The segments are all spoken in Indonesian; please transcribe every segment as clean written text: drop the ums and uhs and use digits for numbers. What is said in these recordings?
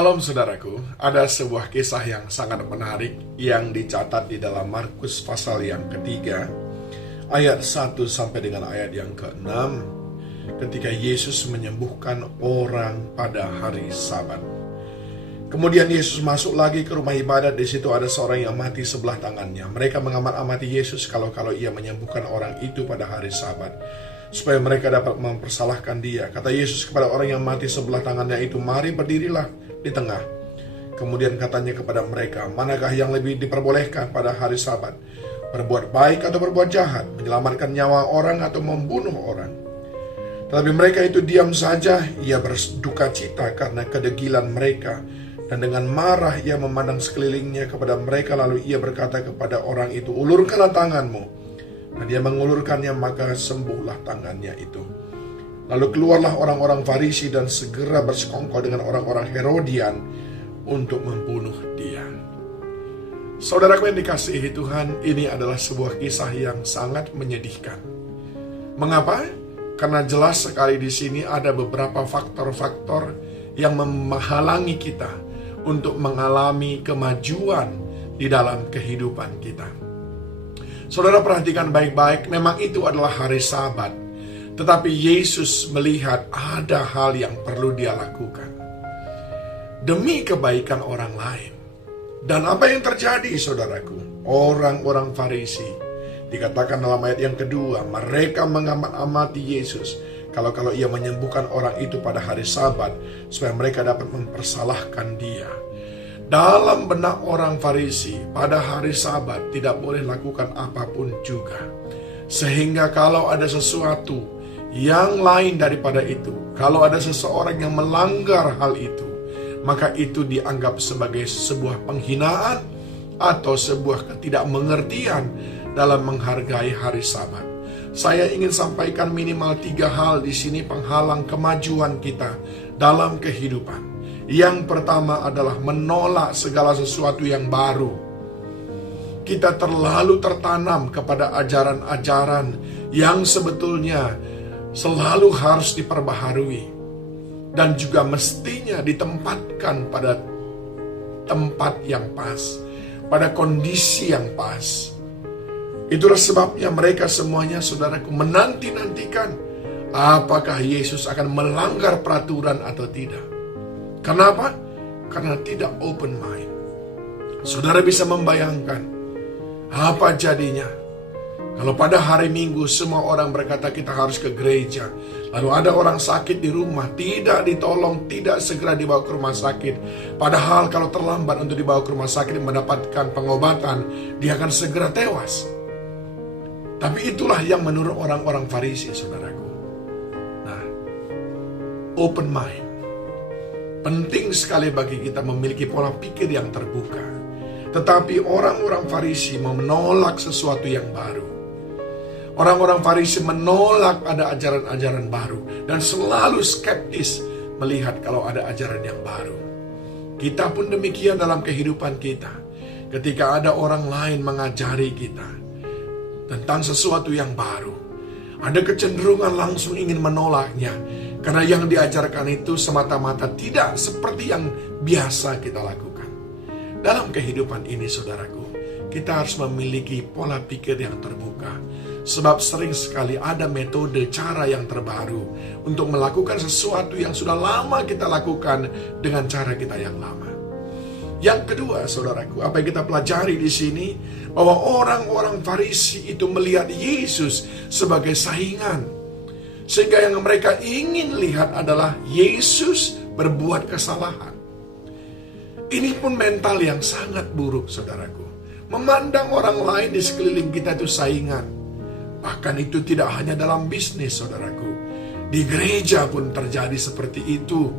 Shalom saudaraku, ada sebuah kisah yang sangat menarik yang dicatat di dalam Markus pasal yang ketiga, ayat 1 sampai dengan ayat yang ke-6, ketika Yesus menyembuhkan orang pada hari Sabat. Kemudian Yesus masuk lagi ke rumah ibadat. Di situ ada seorang yang mati sebelah tangannya. Mereka mengamat-amati Yesus kalau ia menyembuhkan orang itu pada hari Sabat, supaya mereka dapat mempersalahkan dia. Kata Yesus kepada orang yang mati sebelah tangannya itu, "Mari berdirilah di tengah." Kemudian katanya kepada mereka, "Manakah yang lebih diperbolehkan pada hari Sabat? Berbuat baik atau berbuat jahat? Menyelamatkan nyawa orang atau membunuh orang?" Tetapi mereka itu diam saja. Ia berduka cita karena kedegilan mereka, dan dengan marah ia memandang sekelilingnya kepada mereka. Lalu ia berkata kepada orang itu, "Ulurkanlah tanganmu." Dan dia mengulurkannya, maka sembuhlah tangannya itu. Lalu keluarlah orang-orang Farisi dan segera bersekongkol dengan orang-orang Herodian untuk membunuh dia. Saudaraku yang dikasihi Tuhan, ini adalah sebuah kisah yang sangat menyedihkan. Mengapa? Karena jelas sekali di sini ada beberapa faktor-faktor yang menghalangi kita untuk mengalami kemajuan di dalam kehidupan kita. Saudara perhatikan baik-baik, memang itu adalah hari Sabat. Tetapi Yesus melihat ada hal yang perlu dia lakukan demi kebaikan orang lain. Dan apa yang terjadi saudaraku? Orang-orang Farisi, dikatakan dalam ayat yang kedua, mereka mengamat-amati Yesus kalau ia menyembuhkan orang itu pada hari Sabat, supaya mereka dapat mempersalahkan dia. Dalam benak orang Farisi, pada hari Sabat tidak boleh lakukan apapun juga. Sehingga kalau ada sesuatu yang lain daripada itu, kalau ada seseorang yang melanggar hal itu, maka itu dianggap sebagai sebuah penghinaan atau sebuah ketidakmengertian dalam menghargai hari Sabat. Saya ingin sampaikan minimal 3 hal di sini penghalang kemajuan kita dalam kehidupan. Yang pertama adalah menolak segala sesuatu yang baru. Kita terlalu tertanam kepada ajaran-ajaran yang sebetulnya selalu harus diperbaharui, dan juga mestinya ditempatkan pada tempat yang pas, pada kondisi yang pas. Itulah sebabnya mereka semuanya, saudaraku, menanti-nantikan apakah Yesus akan melanggar peraturan atau tidak. Kenapa? Karena tidak open mind. Saudara bisa membayangkan apa jadinya kalau pada hari Minggu semua orang berkata kita harus ke gereja, lalu ada orang sakit di rumah, tidak ditolong, tidak segera dibawa ke rumah sakit. Padahal kalau terlambat untuk dibawa ke rumah sakit mendapatkan pengobatan, dia akan segera tewas. Tapi itulah yang menurut orang-orang Farisi, saudaraku. Nah, open mind. Penting sekali bagi kita memiliki pola pikir yang terbuka. Tetapi orang-orang Farisi menolak sesuatu yang baru. Orang-orang Farisi menolak ada ajaran-ajaran baru dan selalu skeptis melihat kalau ada ajaran yang baru. Kita pun demikian dalam kehidupan kita. Ketika ada orang lain mengajari kita tentang sesuatu yang baru, ada kecenderungan langsung ingin menolaknya. Karena yang diajarkan itu semata-mata tidak seperti yang biasa kita lakukan. Dalam kehidupan ini, saudaraku, kita harus memiliki pola pikir yang terbuka. Sebab sering sekali ada metode cara yang terbaru untuk melakukan sesuatu yang sudah lama kita lakukan dengan cara kita yang lama. Yang kedua, saudaraku, apa yang kita pelajari di sini, bahwa orang-orang Farisi itu melihat Yesus sebagai saingan. Sehingga yang mereka ingin lihat adalah Yesus berbuat kesalahan. Ini pun mental yang sangat buruk, saudaraku. Memandang orang lain di sekeliling kita itu saingan. Bahkan itu tidak hanya dalam bisnis, saudaraku. Di gereja pun terjadi seperti itu.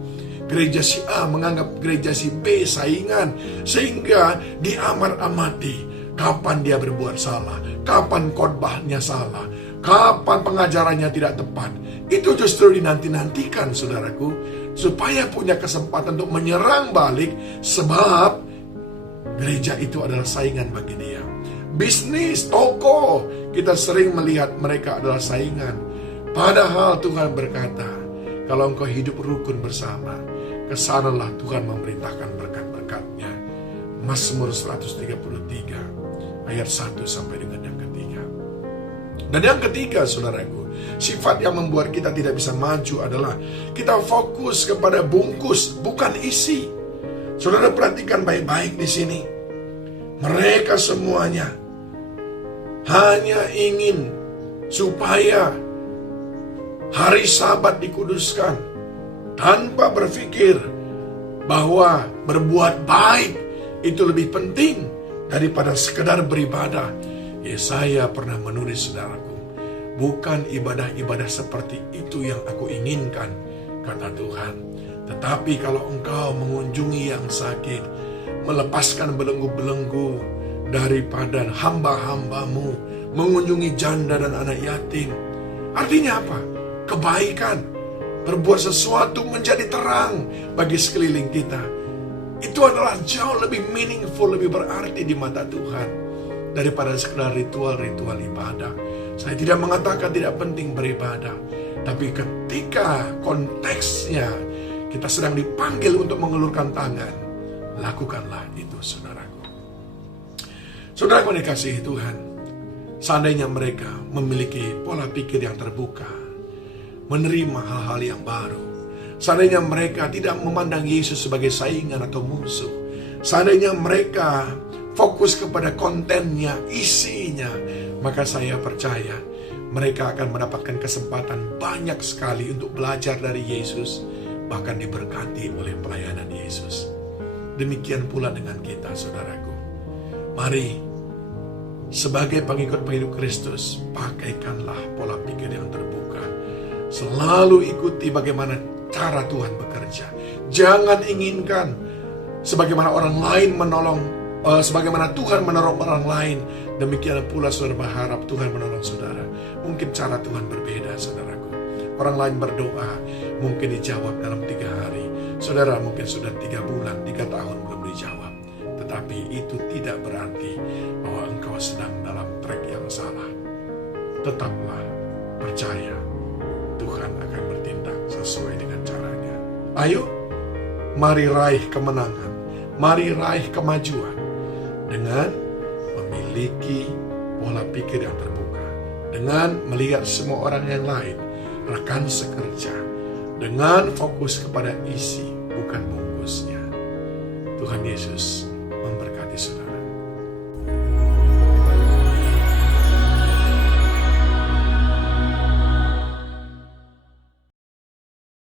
Gereja si A menganggap gereja si B saingan. Sehingga diamar-amati kapan dia berbuat salah, kapan khotbahnya salah, kapan pengajarannya tidak tepat. Itu justru dinanti-nantikan, saudaraku, supaya punya kesempatan untuk menyerang balik, sebab gereja itu adalah saingan bagi dia. Bisnis, toko, kita sering melihat mereka adalah saingan. Padahal Tuhan berkata, kalau engkau hidup rukun bersama, kesanalah Tuhan memerintahkan berkat-berkat-Nya. Mazmur 133 ayat 1 sampai dengan yang ketiga. Dan yang ketiga, saudaraku, sifat yang membuat kita tidak bisa maju adalah kita fokus kepada bungkus, bukan isi. Saudara perhatikan baik-baik di sini. Mereka semuanya hanya ingin supaya hari Sabat dikuduskan, tanpa berpikir bahwa berbuat baik itu lebih penting daripada sekedar beribadah. Yesaya pernah menulis, saudaraku, bukan ibadah-ibadah seperti itu yang aku inginkan, kata Tuhan. Tetapi kalau engkau mengunjungi yang sakit, melepaskan belenggu-belenggu daripada hamba-hambamu, mengunjungi janda dan anak yatim. Artinya apa? Kebaikan, berbuat sesuatu menjadi terang bagi sekeliling kita. Itu adalah jauh lebih meaningful, lebih berarti di mata Tuhan daripada sekedar ritual-ritual ibadah. Saya tidak mengatakan tidak penting beribadah, tapi ketika konteksnya kita sedang dipanggil untuk mengulurkan tangan, lakukanlah itu, saudaraku. Saudaraku yang dikasihi Tuhan, seandainya mereka memiliki pola pikir yang terbuka, menerima hal-hal yang baru, seandainya mereka tidak memandang Yesus sebagai saingan atau musuh, seandainya mereka fokus kepada kontennya, isinya, maka saya percaya mereka akan mendapatkan kesempatan banyak sekali untuk belajar dari Yesus, bahkan diberkati oleh pelayanan Yesus. Demikian pula dengan kita, saudaraku. Mari, sebagai pengikut-pengikut Kristus, pakaikanlah pola pikir yang terbuka. Selalu ikuti bagaimana cara Tuhan bekerja. Jangan inginkan sebagaimana orang lain menolong, sebagaimana Tuhan menolong orang lain, demikian pula saudara berharap Tuhan menolong saudara. Mungkin cara Tuhan berbeda, saudaraku. Orang lain berdoa, mungkin dijawab dalam 3 hari. Saudara mungkin sudah 3 bulan, 3 tahun belum dijawab. Tetapi itu tidak berarti bahwa engkau sedang dalam track yang salah. Tetaplah percaya, Tuhan akan bertindak sesuai dengan caranya. Ayo, mari raih kemenangan, mari raih kemajuan dengan memiliki pola pikir yang terbuka, dengan melihat semua orang yang lain, rekan sekerja, dengan fokus kepada isi, bukan bungkusnya. Tuhan Yesus memberkati saudara.